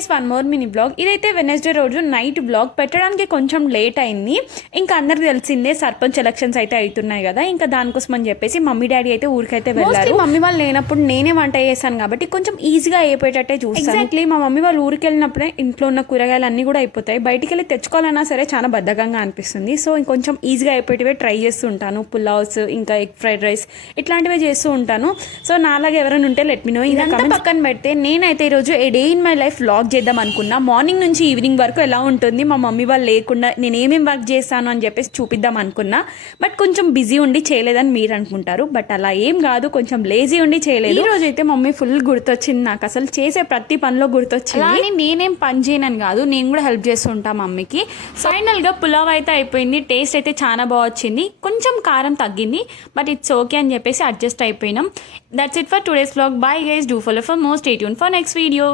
Guys, one more mini blog. ఇదైతే Wednesday రోజు night blog పెట్టడానికి కొంచెం లేట్ అయింది. ఇంకా అందరికి తెలిసిందే సర్పంచ్ ఎలక్షన్స్ అయితే అవుతున్నాయి కదా, ఇంకా దానికోసం అని చెప్పేసి మమ్మీ డాడీ అయితే ఊరికైతే వెళ్ళారు. మమ్మీ వాళ్ళు లేనప్పుడు నేనే వంట చేశాను కాబట్టి కొంచెం ఈజీగా అయిపోయేటట్టే చూస్తాను. ఎగ్జాక్ట్లీ మా మమ్మీ వాళ్ళు ఊరికి వెళ్ళినప్పుడే ఇంట్లో ఉన్న కూరగాయలు అన్నీ కూడా అయిపోతాయి. బయటికి వెళ్ళి తెచ్చుకోవాలన్నా సరే చాలా బద్ధకంగా అనిపిస్తుంది. సో ఇంకొంచెం ఈజీగా అయిపోయేటివే ట్రై చేస్తూ ఉంటాను. పులావ్స్, ఇంకా ఎగ్ ఫ్రైడ్ రైస్ ఇట్లాంటివే చేస్తూ ఉంటాను. సో నాలాగా ఎవరైనా ఉంటే లెట్ మీ నో. ఇదంతా పక్కన పెడితే నేనైతే ఈరోజు a day in my life vlog చేద్దాం అనుకున్నా. మార్నింగ్ నుంచి ఈవినింగ్ వరకు ఎలా ఉంటుంది, మా మమ్మీ వాళ్ళు లేకుండా నేను ఏమేమి వర్క్ చేస్తాను అని చెప్పేసి చూపిద్దాం అనుకున్నా. బట్ కొంచెం బిజీ ఉండి చేయలేదని మీరు అనుకుంటారు. బట్ అలా ఏం కాదు, కొంచెం లేజీ ఉండి చేయలేదు. ఈ రోజు అయితే మమ్మీ ఫుల్ గుర్తొచ్చింది నాకు. అసలు చేసే ప్రతి పనిలో గుర్తొచ్చింది. కానీ నేనేం పని చేయనని కాదు, నేను కూడా హెల్ప్ చేస్తుంటా మమ్మీకి. ఫైనల్గా పులావ్ అయితే అయిపోయింది. టేస్ట్ అయితే చాలా బాగా వచ్చింది. కొంచెం కారం తగ్గింది, బట్ ఇట్స్ ఓకే అని చెప్పేసి అడ్జస్ట్ అయిపోయినాం. That's it for today's vlog. Bye guys, do follow for more. Stay tune for next video.